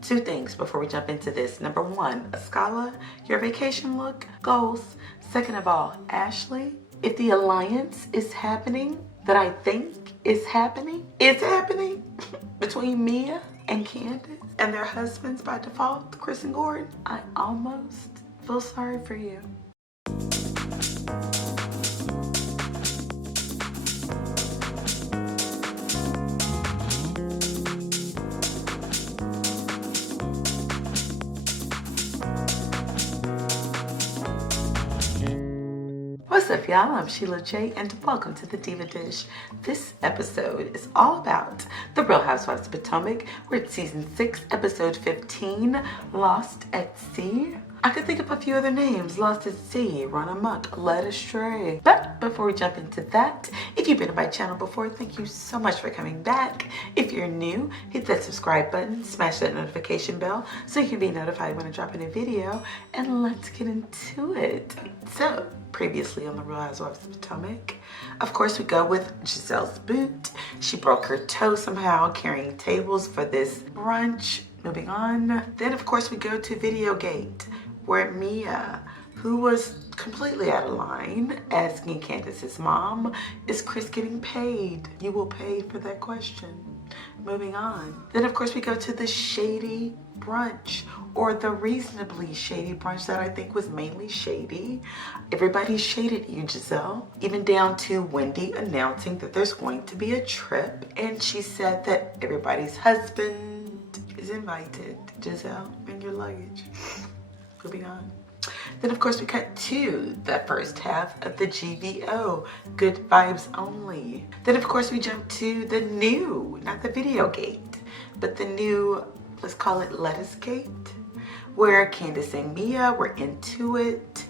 Two things before we jump into this. Number one, Escala, your vacation look, goals. Second of all, Ashley, if the alliance is happening that I think is happening between Mia and Candice and their husbands by default, Chris and Gorden, I almost feel sorry for you. What's up, y'all? I'm Sheila J, and welcome to the Diva Dish. This episode is all about the Real Housewives of Potomac. We're at season 6, episode 15, Lost at Sea. I could think of a few other names: Lost at Sea, Run Amok, Led Astray. But before we jump into that, if you've been to my channel before, thank you so much for coming back. If you're new, hit that subscribe button, smash that notification bell so you can be notified when I drop a new video, and let's get into it. So, previously on the Real Housewives of Potomac, of course we go with Gizelle's boot. She broke her toe somehow carrying tables for this brunch. Moving on. Then of course we go to Videogate, where Mia, who was completely out of line, asking Candice's mom, is Chris getting paid? You will pay for that question. Moving on. Then of course we go to the shady brunch, or the reasonably shady brunch that I think was mainly shady. Everybody shaded you, Gizelle, even down to Wendy announcing that there's going to be a trip, and she said that everybody's husband is invited. Gizelle, bring your luggage. Moving on. Then of course we cut to the first half of the GVO, Good Vibes Only. Then of course we jump to the new, not the Videogate, but the new, let's call it Lettuce Gate, where Candice and Mia were into it,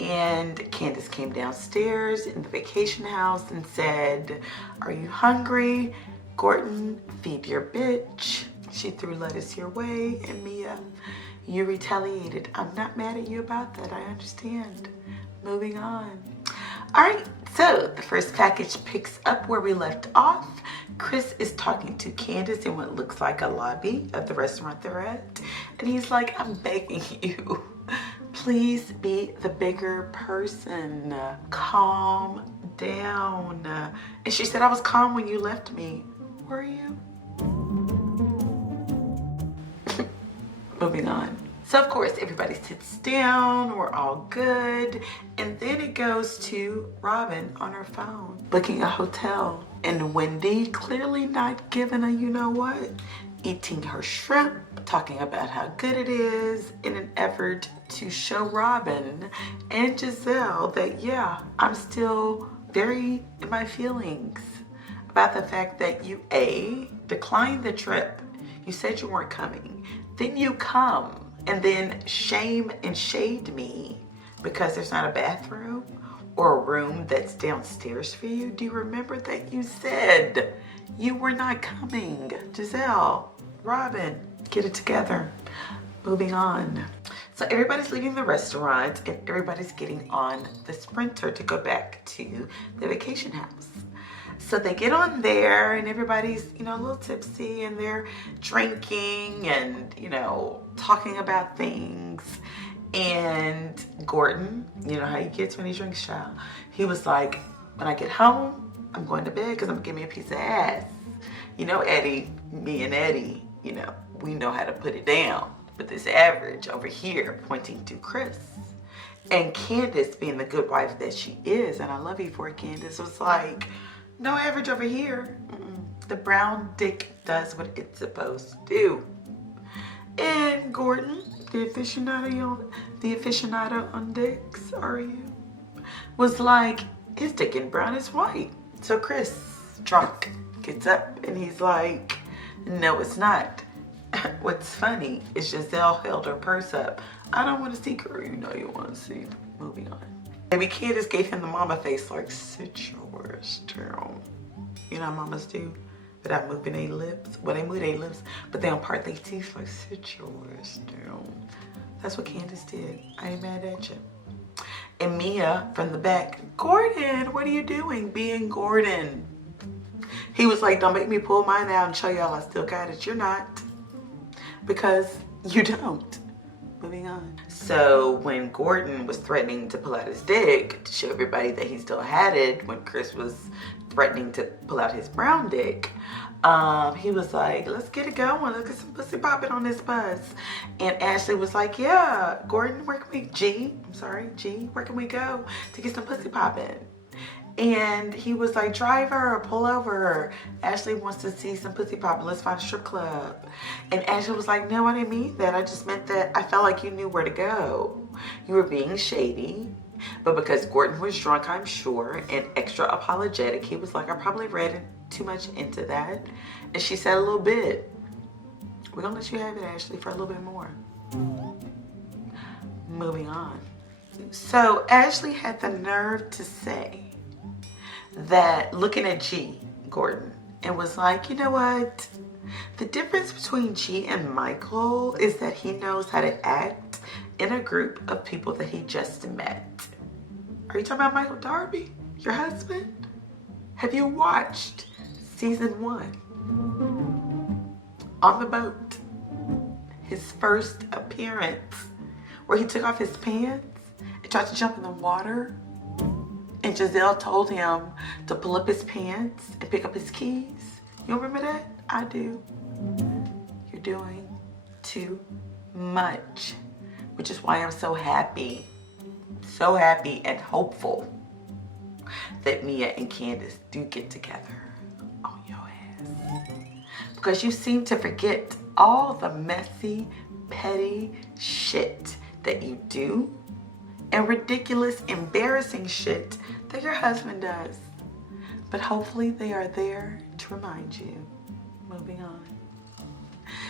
and Candice came downstairs in the vacation house and said, "Are you hungry? Gorden, feed your bitch." She threw lettuce your way, and Mia, you retaliated. I'm not mad at you about that. I understand. Moving on. All right, so the first package picks up where we left off. Chris is talking to Candice in what looks like a lobby of the restaurant they're at. And he's like, "I'm begging you, please be the bigger person. Calm down." And she said, "I was calm when you left me." Were you? Moving on. So of course everybody sits down, we're all good, and then it goes to Robin on her phone booking a hotel, and Wendy clearly not giving a you know what, eating her shrimp, talking about how good it is in an effort to show Robin and Gizelle that yeah, I'm still very in my feelings about the fact that you A, declined the trip. You said you weren't coming. Then you come and then shame and shade me because there's not a bathroom or a room that's downstairs for you. Do you remember that you said you were not coming? Gizelle, Robin, get it together. Moving on. So everybody's leaving the restaurant and everybody's getting on the Sprinter to go back to the vacation house. So they get on there and everybody's, a little tipsy and they're drinking and, talking about things. And Gorden, you know how he gets when he drinks, child. He was like, "When I get home, I'm going to bed because I'm going to give me a piece of ass." Eddie, me and Eddie, we know how to put it down. But this average over here pointing to Chris. And Candice, being the good wife that she is, and I love you for it, Candice, was like, "No average over here. The brown dick does what it's supposed to do." And Gorden, the aficionado on dicks, are you? Was like, his dick in brown is white. So Chris, drunk, gets up and he's like, "No, it's not." What's funny is Gizelle held her purse up. "I don't want to see, girl. You know you want to see." Moving on. Maybe Candice gave him the mama face like, "Sit yours down." You know how mamas do? Without moving their lips. Well, they move their lips, but they don't part their teeth like, "Sit yours down." That's what Candice did. I ain't mad at you. And Mia from the back, "Gorden, what are you doing? Being Gorden." He was like, "Don't make me pull mine out and show y'all I still got it." You're not. because you don't. Moving on. So when Gordon was threatening to pull out his dick to show everybody that he still had it, when Chris was threatening to pull out his brown dick, he was like, let's get it going. Let's get some pussy popping on this bus. And Ashley was like, yeah, Gordon, where can we, G, where can we go to get some pussy popping? And he was like, driver, pull over. Ashley wants to see some pussy popping. Let's find a strip club. And Ashley was like, no, I didn't mean that. I just meant that I felt like you knew where to go. You were being shady. But because Gordon was drunk, I'm sure, and extra apologetic, he was like, I probably read too much into that. And she said a little bit. We're going to let you have it, Ashley, for a little bit more. Moving on. So Ashley had the nerve to say that, looking at G, Gordon, and was like, you know what? The difference between G and Michael is that he knows how to act in a group of people that he just met. Are you talking about Michael Darby, your husband? Have you watched season 1? On the boat. His first appearance, where he took off his pants and tried to jump in the water. And Giselle told him to pull up his pants and pick up his keys. You remember that? I do. You're doing too much, which is why I'm so happy and hopeful that Mia and Candice do get together on your ass. Because you seem to forget all the messy, petty shit that you do and ridiculous, embarrassing shit that your husband does. But hopefully they are there to remind you. Moving on.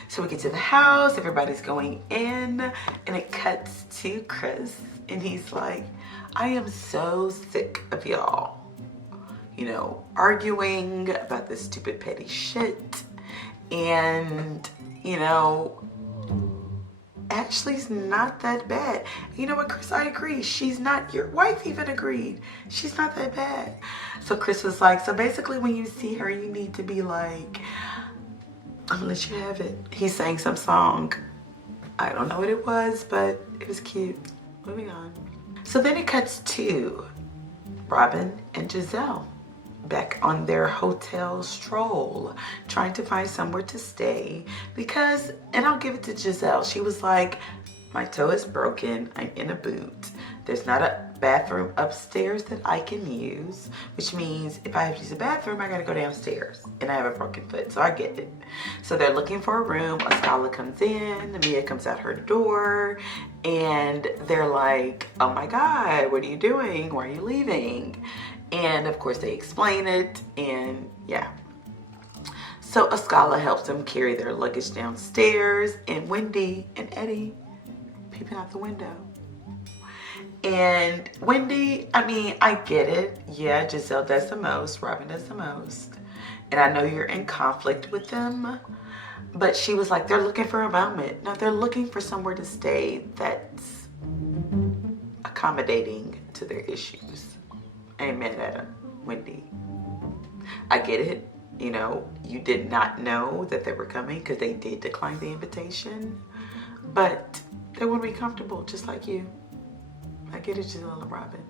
So we get to the house, everybody's going in, and it cuts to Chris, and he's like, I am so sick of y'all, you know, arguing about this stupid petty shit. And, you know, Ashley's not that bad. You know what, Chris, I agree. She's not, your wife even agreed. She's not that bad. So Chris was like, so basically when you see her, you need to be like, I'm gonna let you have it. He sang some song. I don't know what it was, but it was cute. Moving on. So then it cuts to Robin and Giselle back on their hotel stroll, trying to find somewhere to stay because, and I'll give it to Giselle, she was like, my toe is broken, I'm in a boot. There's not a bathroom upstairs that I can use, which means if I have to use a bathroom, I gotta go downstairs, and I have a broken foot, so I get it. So they're looking for a room, Ascala comes in, Mia comes out her door, and they're like, oh my God, what are you doing? Why are you leaving? And of course they explain it, and yeah. So Ascala helps them carry their luggage downstairs, and Wendy and Eddie peeping out the window. And Wendy, I mean, I get it. Yeah, Giselle does the most, Robin does the most. And I know you're in conflict with them, but she was like, they're looking for a moment. No, they're looking for somewhere to stay that's accommodating to their issues. I ain't mad at them, Wendy. I get it. You know, you did not know that they were coming because they did decline the invitation, but they want to be comfortable just like you. I get it, Giselle and Robin.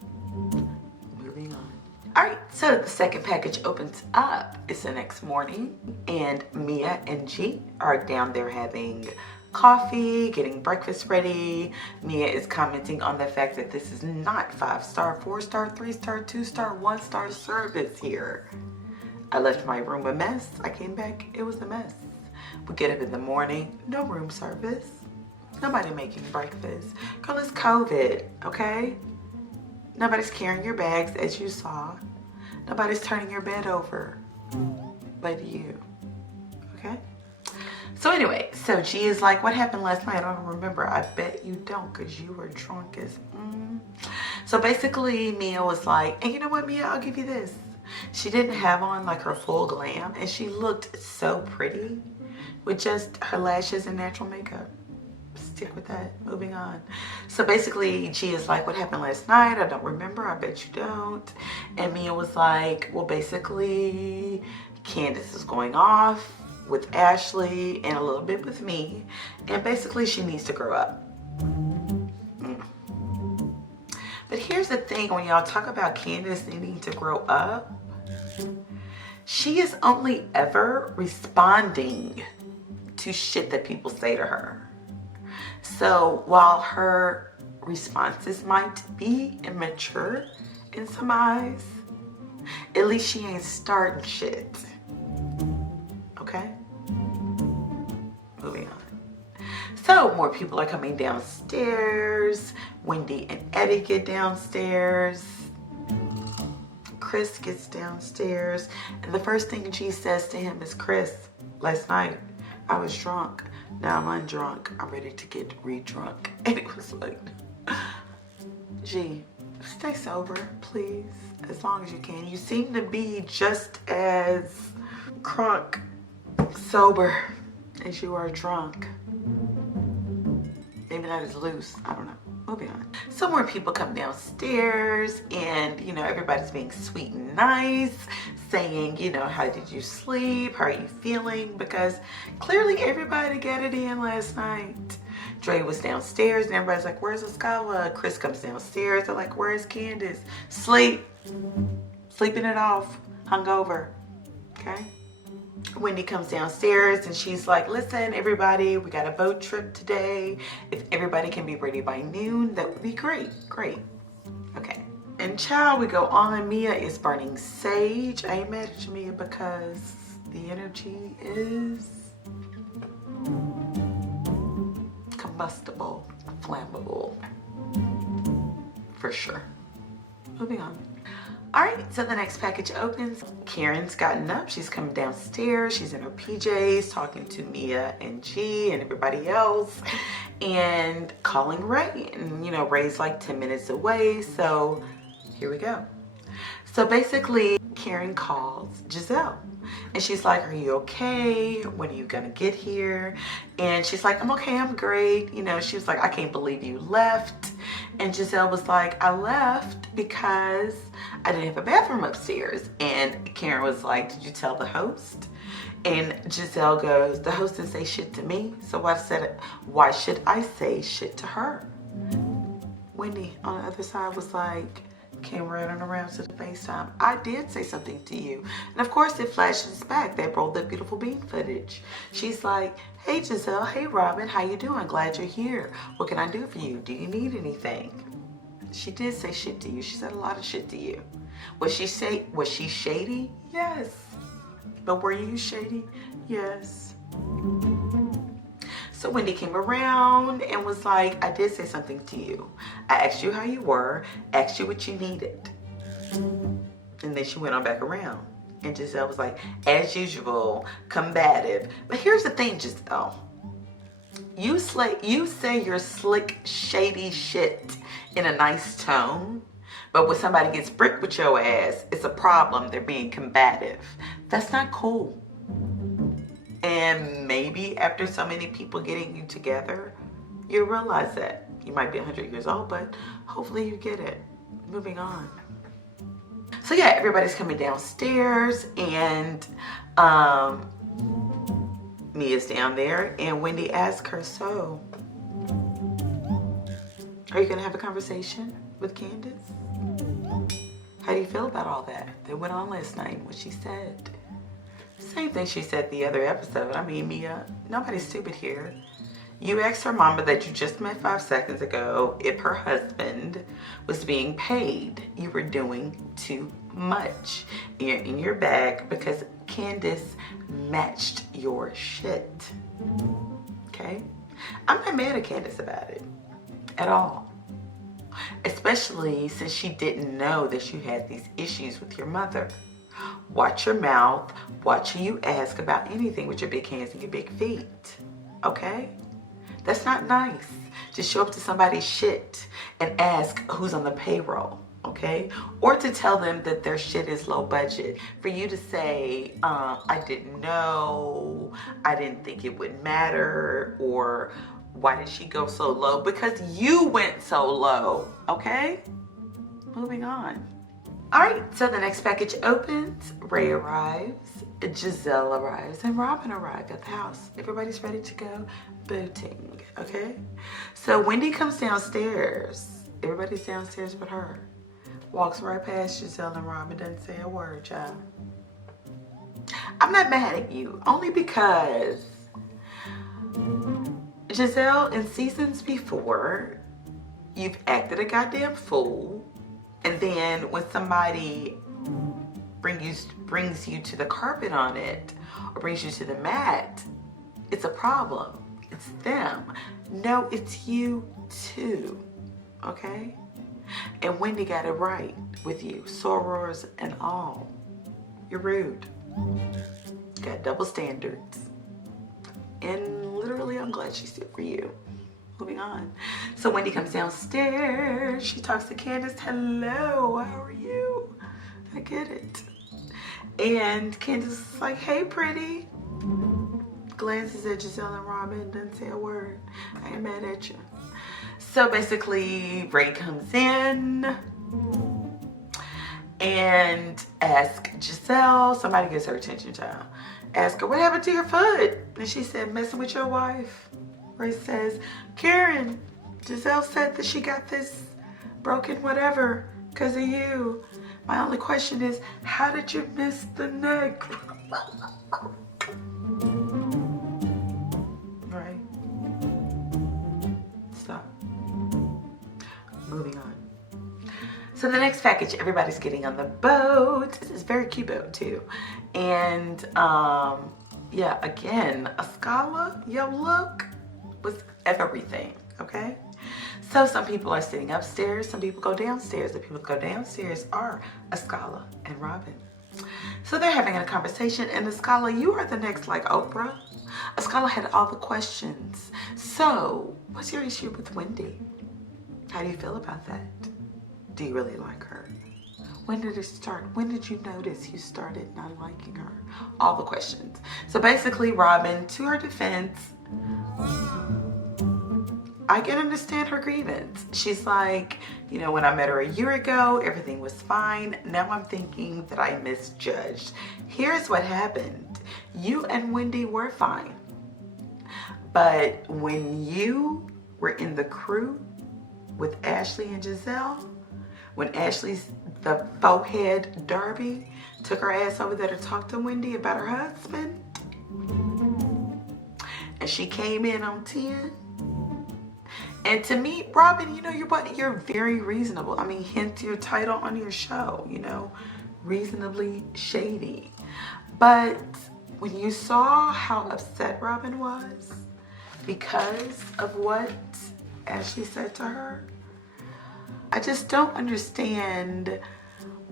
Moving on. All right, so the second package opens up. It's the next morning, and Mia and G are down there having coffee, getting breakfast ready. Mia is commenting on the fact that this is not 5-star, 4-star, 3-star, 2-star, 1-star service here. I left my room a mess. I came back, it was a mess. We get up in the morning, no room service. Nobody making breakfast. Girl, it's COVID, okay? Nobody's carrying your bags as you saw. Nobody's turning your bed over but you, okay? So anyway, so G is like, what happened last night? I don't remember. I bet you don't because you were drunk as So basically Mia was like, and you know what, Mia, I'll give you this. She didn't have on like her full glam, and she looked so pretty with just her lashes and natural makeup. Stick with that. Moving on. So basically G is like, what happened last night? I don't remember. I bet you don't. And Mia was like, well, basically Candice is going off with Ashley and a little bit with me. And basically she needs to grow up. But here's the thing, when y'all talk about Candice needing to grow up, she is only ever responding to shit that people say to her. So while her responses might be immature in some eyes, at least she ain't starting shit. Okay? Moving on. So more people are coming downstairs. Wendy and Eddie get downstairs. Chris gets downstairs. And the first thing she says to him is, Chris, last night I was drunk. Now I'm undrunk. I'm ready to get re-drunk. And it was like, gee, stay sober, please, as long as you can. You seem to be just as crunk sober as you are drunk. Maybe not as loose. I don't know. Moving on. So more people come downstairs and, you know, everybody's being sweet and nice, saying, you know, how did you sleep? How are you feeling? Because clearly everybody got it in last night. Dre was downstairs and everybody's like, where's Escala? Chris comes downstairs. They're like, where's Candice? Sleeping it off. Hungover. Okay? Wendy comes downstairs and she's like, listen, everybody, we got a boat trip today. If everybody can be ready by noon, that would be great. Great. Okay. And child, we go on. Mia is burning sage. I ain't mad at you, Mia, because the energy is combustible, flammable, for sure. Moving on. All right, so the next package opens. Karen's gotten up. She's coming downstairs. She's in her PJs talking to Mia and G and everybody else and calling Ray. And, you know, Ray's like 10 minutes away, so here we go. So basically, Karen calls Giselle. And she's like, are you okay? When are you gonna get here? And she's like, I'm okay, I'm great. You know, she was like, I can't believe you left. And Giselle was like, I left because I didn't have a bathroom upstairs. And Karen was like, did you tell the host? And Giselle goes, the host didn't say shit to me, so why should I say shit to her? Wendy on the other side was like, came running around to the FaceTime. I did say something to you. And of course it flashes back. They rolled that beautiful bean footage. She's like, hey Giselle, hey Robin, how you doing? Glad you're here. What can I do for you? Do you need anything? She did say shit to you. She said a lot of shit to you. Was she shady? Yes. But were you shady? Yes. So Wendy came around and was like, I did say something to you. I asked you how you were, asked you what you needed. And then she went on back around. And Giselle was like, as usual, combative. But here's the thing, Giselle. You say your slick, shady shit in a nice tone. But when somebody gets bricked with your ass, it's a problem. They're being combative. That's not cool. And maybe after so many people getting you together, you realize that. You might be 100 years old, but hopefully you get it. Moving on. So yeah, everybody's coming downstairs and Mia's down there and Wendy asks her, so, are you gonna have a conversation with Candice? How do you feel about all that went on last night, what she said? Same thing she said the other episode. I mean, Mia, nobody's stupid here. You asked her mama that you just met 5 seconds ago if her husband was being paid. You were doing too much. You're in your bag because Candice matched your shit. Okay? I'm not mad at Candice about it at all. Especially since she didn't know that you had these issues with your mother. Watch your mouth. Watch who you ask about anything with your big hands and your big feet. Okay? That's not nice. To show up to somebody's shit and ask who's on the payroll. Okay? Or to tell them that their shit is low budget. For you to say, I didn't know, I didn't think it would matter, or why did she go so low? Because you went so low. Okay? Moving on. All right, so the next package opens. Ray arrives, Giselle arrives, and Robin arrived at the house. Everybody's ready to go booting, okay? So Wendy comes downstairs. Everybody's downstairs but her. Walks right past Giselle and Robin, doesn't say a word, child. I'm not mad at you, only because Giselle, in seasons before, you've acted a goddamn fool. And then when somebody brings you to the carpet on it, or brings you to the mat, it's a problem. It's them. No, it's you too. Okay? And Wendy got it right with you. Sorors and all. You're rude. Got double standards. And literally, I'm glad she's here for you. Moving on. So Wendy comes downstairs. She talks to Candice. Hello, how are you? I get it. And Candice is like, hey, pretty. Glances at Giselle and Robin. Doesn't say a word. I ain't mad at you. So basically, Ray comes in and asks Giselle. Somebody gets her attention, child. Ask her, what happened to your foot? And she said, messing with your wife. Ray says, Karen, Giselle said that she got this broken whatever because of you. My only question is, how did you miss the neck? Right? Stop. Moving on. So the next package, everybody's getting on the boat. This is a very cute boat too. And yeah, again, a Scala, yo look, was everything, okay? So some people are sitting upstairs, some people go downstairs. The people that go downstairs are Ascala and Robin. So they're having a conversation, and Ascala, you are the next like Oprah. Ascala had all the questions. So what's your issue with Wendy? How do you feel about that? Do you really like her? When did it start? When did you notice you started not liking her? All the questions. So basically, Robin, to her defense, I can understand her grievance. She's like, you know, when I met her a year ago, everything was fine. Now I'm thinking that I misjudged. Here's what happened. You and Wendy were fine. But when you were in the crew with Ashley and Giselle, when Ashley's the Forehead Darby took her ass over there to talk to Wendy about her husband, and she came in on 10. And to me, Robin, you know, you're very reasonable. I mean, hence your title on your show, you know, reasonably shady. But when you saw how upset Robin was because of what Ashley said to her, I just don't understand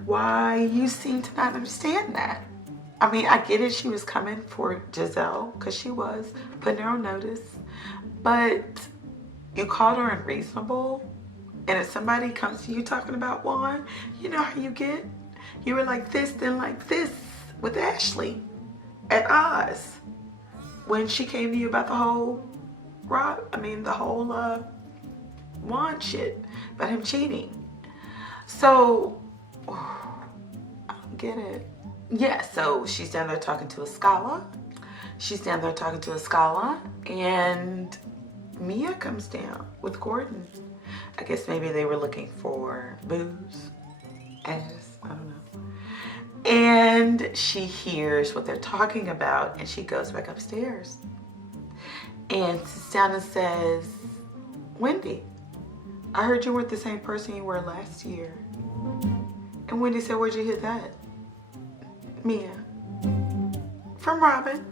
why you seem to not understand that. I mean, I get it. She was coming for Giselle because she was putting her on notice. But you called her unreasonable. And if somebody comes to you talking about Juan, you know how you get? You were like this, then like this with Ashley at Oz. When she came to you about the whole Juan shit, about him cheating. So, I don't get it. Yeah, so she's down there talking to Ascala. And Mia comes down with Gorden. I guess maybe they were looking for booze, ass, I don't know. And she hears what they're talking about, and she goes back upstairs and sits down and says, Wendy, I heard you weren't the same person you were last year. And Wendy said, where'd you hear that? Mia. From Robin.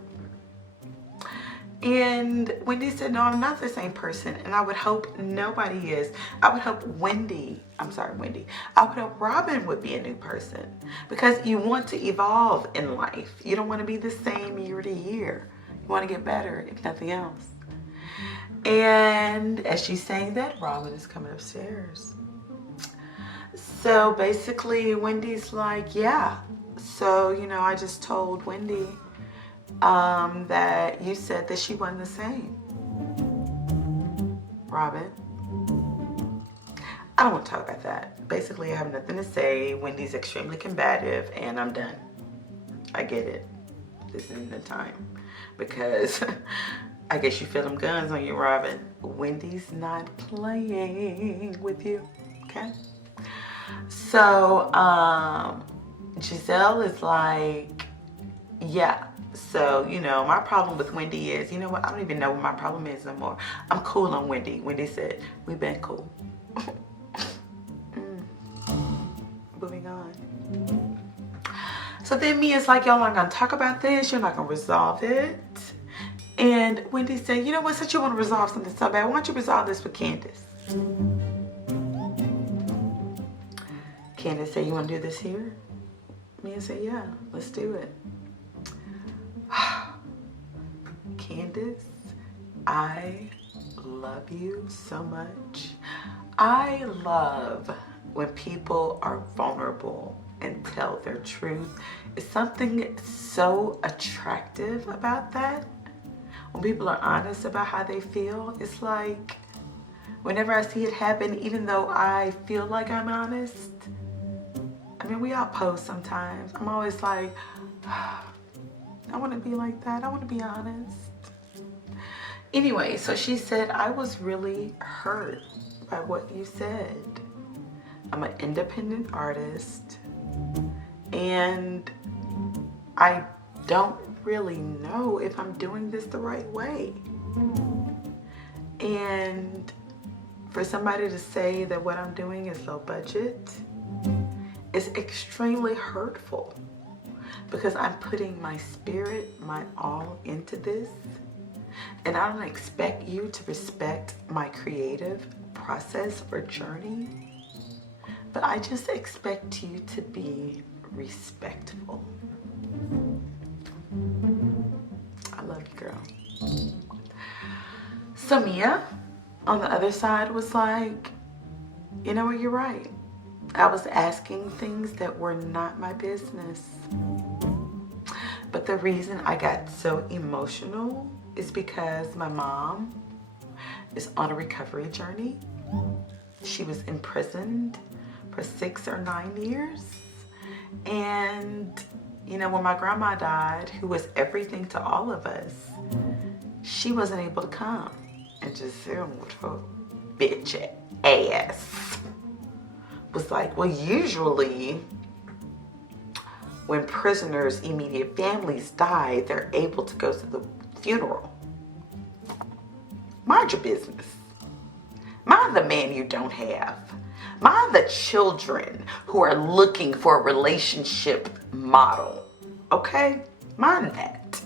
And Wendy said, no, I'm not the same person. And I would hope nobody is. I would hope I would hope Robin would be a new person. Because you want to evolve in life. You don't want to be the same year to year. You want to get better, if nothing else. And as she's saying that, Robin is coming upstairs. So basically, Wendy's like, yeah. So, you know, I just told Wendy that you said that she wasn't the same. Robin. I don't want to talk about that. Basically, I have nothing to say. Wendy's extremely combative, and I'm done. I get it. This isn't the time. Because I guess you feel them guns on you, Robin. Wendy's not playing with you, okay? So, Giselle is like, yeah. So, you know, my problem with Wendy is, you know what? I don't even know what my problem is anymore. I'm cool on Wendy. Wendy said, we've been cool. Moving on. So then Mia's like, y'all aren't gonna talk about this. You're not gonna resolve it. And Wendy said, you know what? Since you want to resolve something so bad, why don't you resolve this with Candice? Candice said, you want to do this here? Mia said, yeah, let's do it. Candice, I love you so much. I love when people are vulnerable and tell their truth. It's something so attractive about that. When people are honest about how they feel, it's like, whenever I see it happen, even though I feel like I'm honest, I mean, we all post sometimes. I'm always like, I want to be like that. I want to be honest. Anyway, so she said, I was really hurt by what you said. I'm an independent artist, and I don't really know if I'm doing this the right way. And for somebody to say that what I'm doing is low budget is extremely hurtful, because I'm putting my spirit, my all into this, and I don't expect you to respect my creative process or journey, but I just expect you to be respectful. I love you, girl. So Mia, on the other side, was like, you know what, you're right. I was asking things that were not my business. But the reason I got so emotional is because my mom is on a recovery journey. She was imprisoned for 6 or 9 years. And, you know, when my grandma died, who was everything to all of us, she wasn't able to come. And Giselle with her bitch ass was like, well, usually when prisoners' immediate families die, they're able to go to the funeral. Mind your business. Mind the man you don't have. Mind the children who are looking for a relationship model. Okay? Mind that.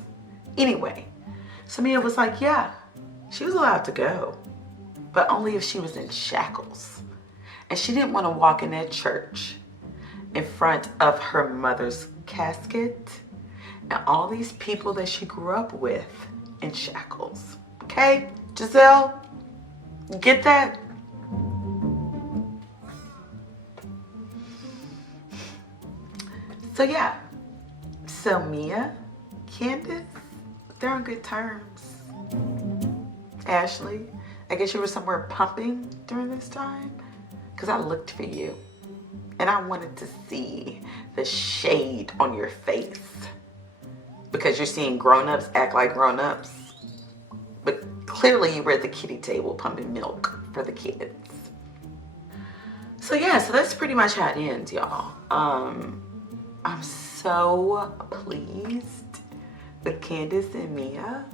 Anyway, Samia was like, yeah, she was allowed to go, but only if she was in shackles. And she didn't want to walk in that church in front of her mother's casket and all these people that she grew up with in shackles. Okay, Giselle, you get that? So yeah, so Mia, Candice, they're on good terms. Ashley, I guess you were somewhere pumping during this time, because I looked for you and I wanted to see the shade on your face, because you're seeing grown-ups act like grown-ups, but clearly you were at the kiddie table pumping milk for the kids. So yeah, so that's pretty much how it ends, y'all. I'm so pleased with Candice and Mia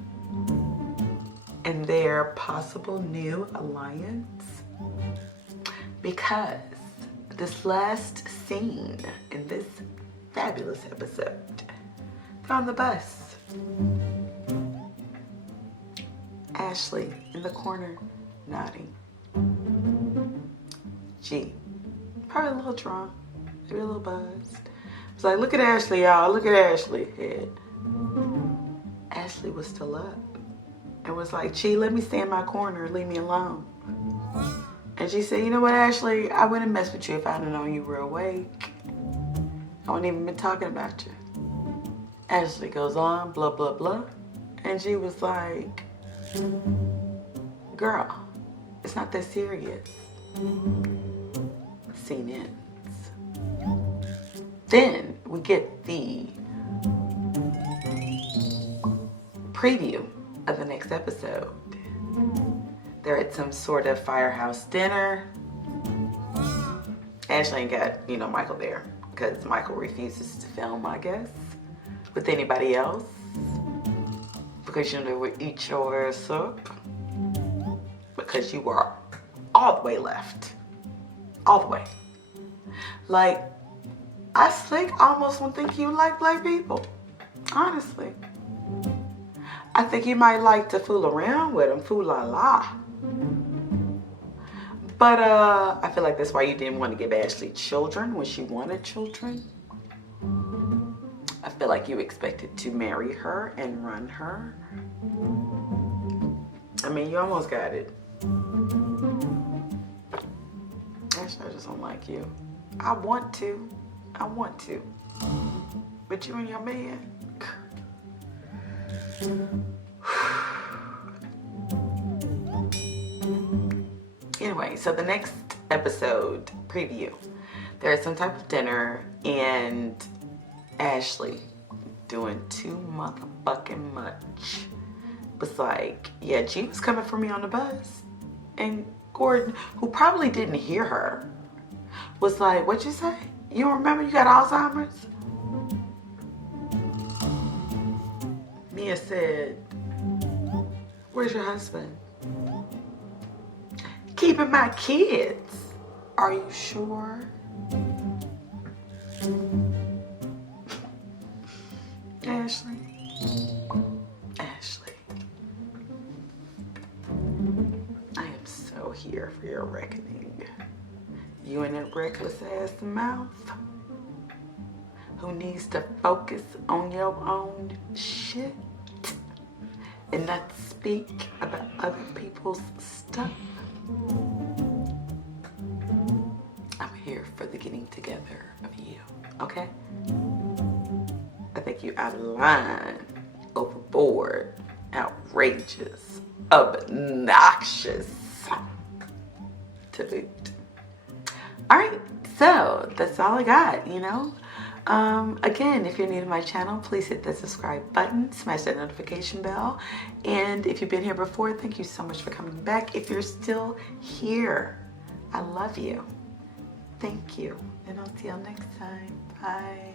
and their possible new alliance, because this last scene in this fabulous episode, they're on the bus. Ashley in the corner nodding. G, probably a little drunk, maybe a little buzzed. It's like, look at Ashley, y'all, look at Ashley head. Ashley was still up and was like, G, let me stay in my corner, leave me alone. And she said, you know what, Ashley, I wouldn't mess with you if I hadn't known you were awake. I wouldn't even been talking about you. Ashley goes on, blah, blah, blah. And she was like, girl, it's not that serious. scene ends. Then we get the preview of the next episode. They're at some sort of firehouse dinner. Ashley ain't got, Michael there because Michael refuses to film, I guess, with anybody else because you never eat your ass up because you are all the way left. All the way. Like, I slick almost don't think you like black people. Honestly. I think you might like to fool around with them, fool la la. But I feel like that's why you didn't want to give Ashley children when she wanted children. I feel like you expected to marry her and run her. I mean, you almost got it. Ashley, I just don't like you. I want to. But you and your man. Anyway, so the next episode preview, there's some type of dinner and Ashley doing too motherfucking much. Was like, yeah, G was coming for me on the bus, and Gorden, who probably didn't hear her, was like, "What'd you say? You don't remember you got Alzheimer's?" Mia said, "Where's your husband?" "Keeping my kids." "Are you sure?" Ashley. I am so here for your reckoning. You and that reckless ass mouth who needs to focus on your own shit and not speak about other people's stuff. I'm here for the getting together of you, okay? I think you're out of line, overboard, outrageous, obnoxious to boot. All right, so that's all I got, Again, if you're new to my channel, please hit the subscribe button, smash that notification bell. And if you've been here before, thank you so much for coming back. If you're still here, I love you. Thank you. And I'll see y'all next time. Bye.